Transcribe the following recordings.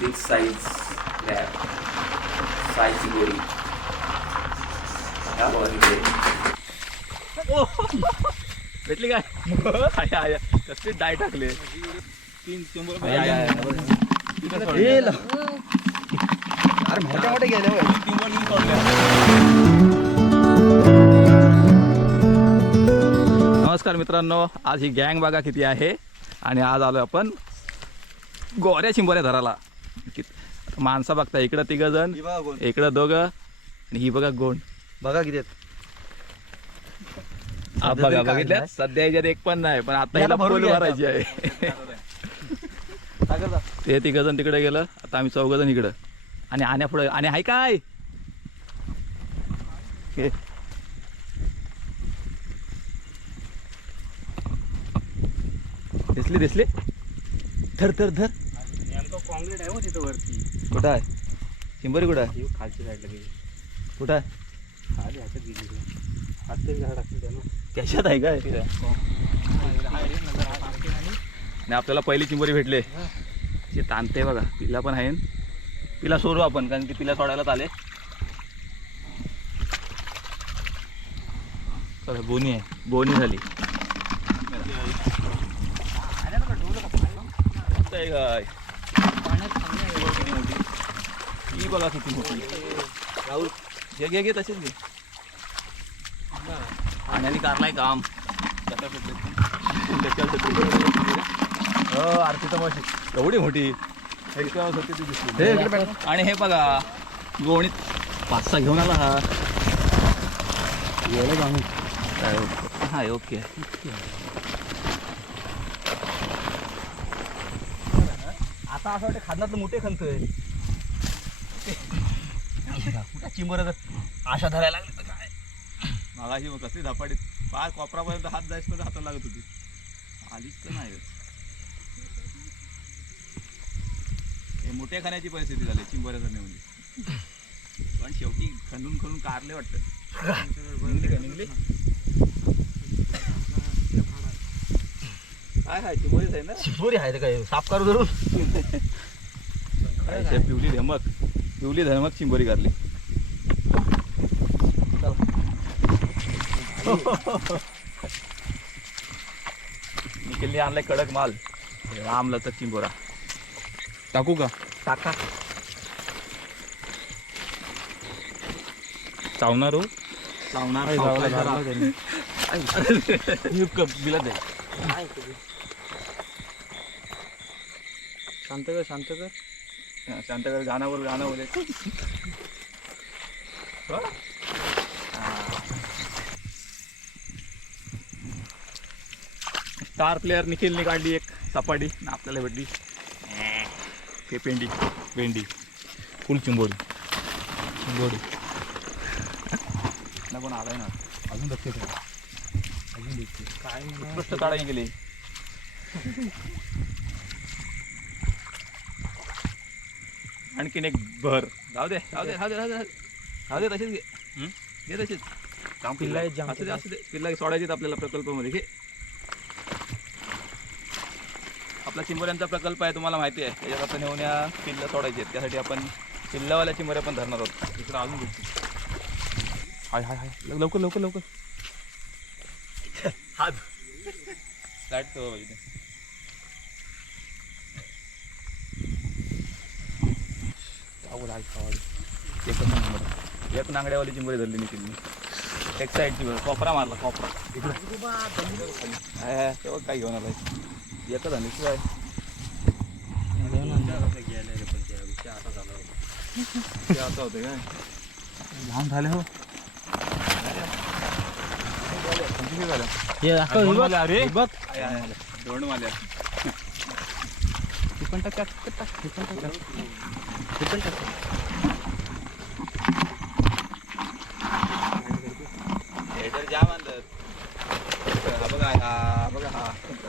Big size crab size गोरी ह्या बघा तिकडे भेटली काय. कसली डाय टाकले. तीन शंभर रुपये. अरे मोठ्या मोठे गेले. तीन. नमस्कार मित्रांनो आज ही गँग बघा किती आहे? आणि आज आलो आपण गोऱ्या चिंबोऱ्या धराला माणसं बघता इकडं तिघ जण. इकडं दोघं आणि ही बघा गोंड. बघा किती बघा बघितल्या. सध्या याच्यात एक पण नाही पण आता याला भरून भरायची आहे. ते तिघ जण तिकडे गेलं आता आम्ही चौघ जण इकडं. आणि आण्या पुढे आणि हाय काय. दिसली दिसली? धर धर धर. नेमकं कॉन्क्रीट आहे हो तिथं वरती. कुठं आहे? चिंबरी कुठं आहे? ही खालच्या साईडला गेली. कुठं आहे? खाली हातात गेली हात तरी झाड टाकलं त्यानं त्याच्यात आहे काय? आणि आपल्याला पहिली चिंबोरी भेटले. ते ताणते बघा. पिला पण आहे. पिला सोडू आपण कारण की पिला सोडायलाच आले. चला बोनी आहे. बोनी झाली. काय? किती मोठी. ही बघा किती मोठी राहुल घे घे घे तशीच घे. पाण्याने कारलाय काम. हो आरती तर मशी एवढी मोठी. हे इकडे बघ. आणि हे बघा गोणीत पाच सहा घेऊन आला हा. हो? हा ओके. आता असं वाटतं खाण्यातलं मोठे चिंबर आशा धरायला लागली तर काय? मागाशी मग कसली धपाडीत फार कोपरापर्यंत हात जायच पण हाताला लागत होती. आलीच तर नाही. हे मोठ्या खाण्याची परिस्थिती झाली चिंबऱ्या धरणे पण शेवटी खणून खणून कारले वाटतं. काय काय चिंबोरीच आहे ना? चिंबोरी आहे काय? साफ करू धरून. पिवली धमक. पिवली धमक चिंबोरी काढली निखिलने आणलाय कडक माल. राम लचक चिंबोरा. टाकू का? टाका. चावणार हो. चावणार बिला दे. शांत कर शांत कर. शांत कर गाण्यावर गाणं बोले स्टार प्लेअर निखिलने काढली एक सपाटी आपल्याला भेटली. हे पेंडी पेंडी. फुल चिंबोरी. ना कोण आलाय ना? अजून लक्ष ठेवा अजून काय उत्कृष्ट काढायला गेली आणखीन एक भर. जाऊ दे जाऊ दे जाऊ दे जाऊ दे जाऊ दे. तशीच घे. हं? घे तशीच. पिल्ला आहेत, जाम असू दे असू दे. पिल्ला सोडायचीत आपल्याला प्रकल्पामध्ये. घे. आपला चिंबोऱ्यांचा प्रकल्प आहे तुम्हाला माहिती आहे. त्याच्यात आपण नेऊन या पिल्लं सोडायची आहेत. त्यासाठी आपण पिल्लावाल्या चिंबोऱ्या पण धरणार आहोत. इकडं अजून हाय हाय हाय. लव- लवकर लवकर लवकर. हात. लाइट ठेवा पाहिजे आवड आहे खावाडी एकच नंबर एक नांगड्यावाली चिंबोरी धरली मी तिने. एक साईडची बरं कोपरा मारला कोपरा इकडं. तेव्हा काय घेऊन आलाय एकच आणि शिवाय. आता होते काय? लहान झाले हो. अरे. बघ. दोन माल्या पण टाक टाक, टाक, रेडर जाम आणलं हा बघा हा बघा हा.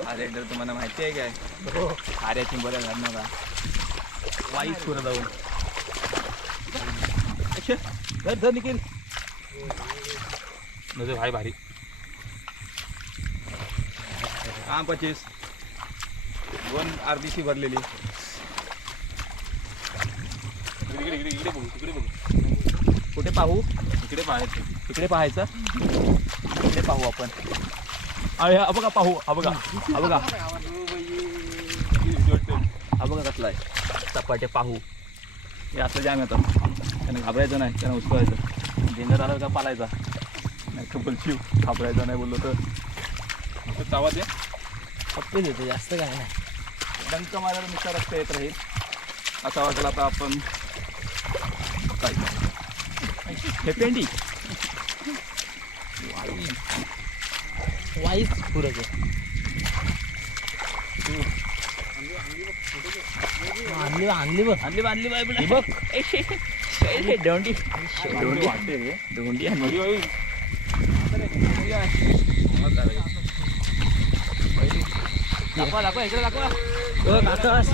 हा रेडर तुम्हाला माहिती आहे काय? हाऱ्या चिंबऱ्या घालणार वाईट सुर जाऊन. धर धर निखिल. नजर भाई भारी. हा पच्चीस दोन अर्धीशी भरलेली. इकडे इकडे बघू तिकडे बघू. कुठे पाहू? इकडे पाहायचं. इकडे पाहायचं? इकडे पाहू आपण. अरे हा बघा पाहू हा बघा हा बघा. हा बघा कसला आहे. चपाटे पाहू. हे असलं जाम येतात त्याने घाबरायचं नाही त्यानं उचलायचं डेंजर आलं का पालायचा? नाही तर बोलशीव घाबरायचं नाही बोललो तर. तावा दे फक्त देतो जास्त काय नाही. डंक मारायला नुसता रक्त येत राहील असा वाटला आता आपण हे पेंडी वाईच पुरक आणली आणली बघ आणली बांधली बाय बघ दोंडी दोंडी वाटते दोंडी आणली दाखवा दाखवा इकडे दाखवा आकाश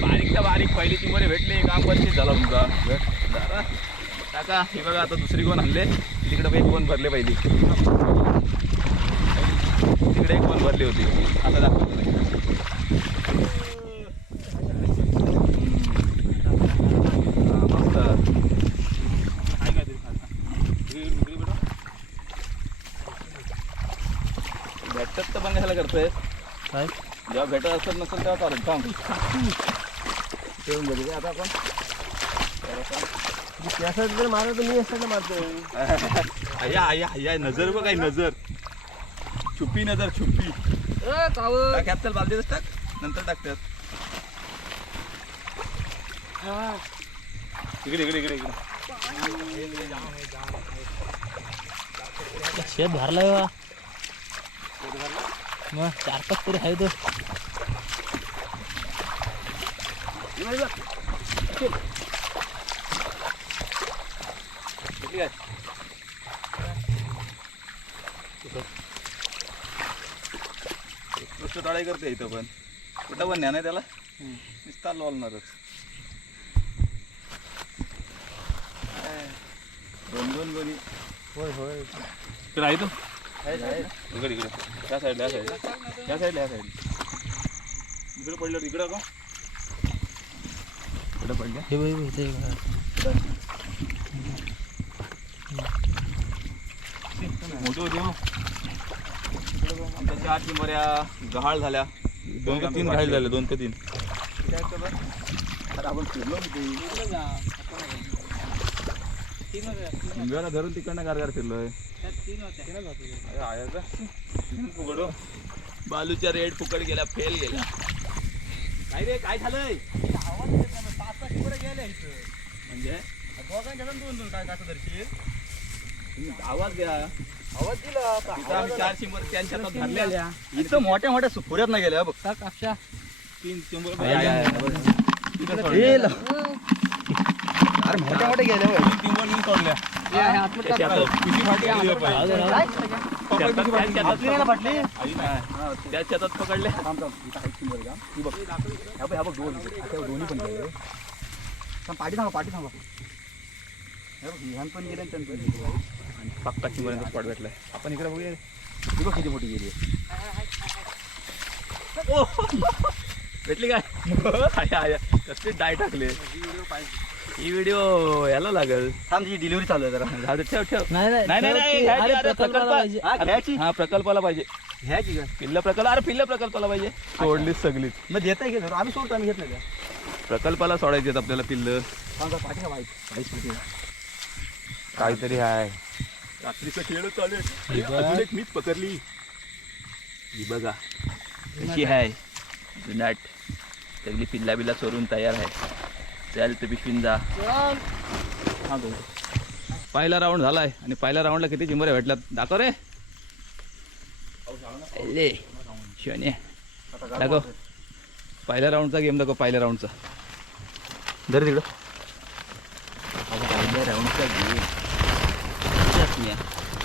बारीकच्या बारीक पहिली चिंबोरे भेटले काम बत्तीस झाला तुमचा. जरा. काका हे बघा आता दुसरी कोण आणले? तिकडे एक कोण भरले पहिली. तिकडे एक कोण भरली होती. आता दाखवतो नाही. हा, मस्त. भेटतात तर पण कशाला करतोय काय जेव्हा भेटत असत नसेल तेव्हा चालेल. थांब. ठेवून बघू आता आपण. त्यासाठी जर मारलं तर मी असं मारतो आया आया आया नजर बघ काही नजर. छुपी नजर छुपी. टाक्यात चल बालदीच टाक. नंतर टाकतात इकडे इकडे इकडे इकडे. शेत भरलाय मग चार पाच तरी आहे तो नुसतं टाळाई करते इथं पण. कुठं पण न्या नाही त्याला. नुसता लोलणारच. दोन दोन गोणी. होय होय. इकडे आहे तो? इकडे इकडे. त्या साईडला या साईडला. त्या साईडला या साईडला. इकडे पडलं इकडं का? इकडे पडल्या. हे बघ, इथे. मोठी होती हो. आमच्या चार चिंबऱ्या गहाळ झाल्या. दोन ते तीन गहाळ झाले दोन ते तीन. आपण फिरलो धरून तिकडनं गारगार फिरलोय. बालूच्या रेड फुकट गेल्या फेल गेल्या. काय रे काय झालंय? म्हणजे? तुम्ही आवाज द्या आवाज दिला इथं आम्ही चार चिंबर त्यांच्या हातात धरल्या इथं मोठ्या मोठ्या सुपुऱ्यात नाही गेल्या बघ. कापशा तीन चिंबर आहे, आहे, हे ल- अरे मोठ्या मोठ्या गेल्या बघ. तीन सोडल्या. त्याच्या हातात पिशी फाटली गेली हो पाय. जाऊ पकडले पाठी थांबा पाठी थांबा. हे बघ, ह्यान पण गेले त्यान पण गेले पक्का चिंबऱ्यांचा स्पॉट भेटलाय. आपण इकडे बघूया. ही बघ किती मोठी गेली भेटली काय? आया आया कसली डाय टाकले. ही व्हिडिओ याला लागल. थांब जी डिलिव्हरी चालू आहे जरा. दे, ठेव ठेव. नाही नाही हा, हा प्रकल्पाला पाहिजे. घ्यायची का? पिल्ल प्रकल्प अरे पिल्ल प्रकल्पाला पाहिजे. सोडलीच सगळीच. मग देताय घेतो आम्ही सोडतो आम्ही घेत नाही का? प्रकल्पाला सोडायचे आहेत आपल्याला पिल्ल. काहीतरी आहे रात्रीचं खेळ चालू आहे. अजून एक मीच पकडली. ही बघा. कशी आहे जुनाट. सगळी पिल्ला बिल्ला चोरून तयार आहे चल तर पिशवीन जा. हा भाऊ. पहिला राऊंड झालाय आणि पहिल्या राऊंडला किती चिंबऱ्या भेटल्यात? दाखव रे. ले शोने दाखव. पहिल्या राऊंडचा गेम दाखव पहिल्या राऊंडचा. धर तिकडं. पहिल्या राऊंडचा गेम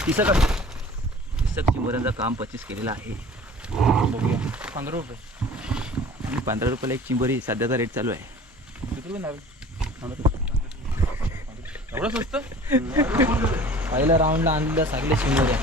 तिसं का सक चिंबऱ्यांचं काम पच्चीस केलेलं आहे पंधरा रुपये. आणि पंधरा रुपयाला एक चिंबरी सध्याचा रेट चालू आहे एवढं स्वस्त? पहिल्या राऊंडला आणलेल्या सगळे शिंगोऱ्या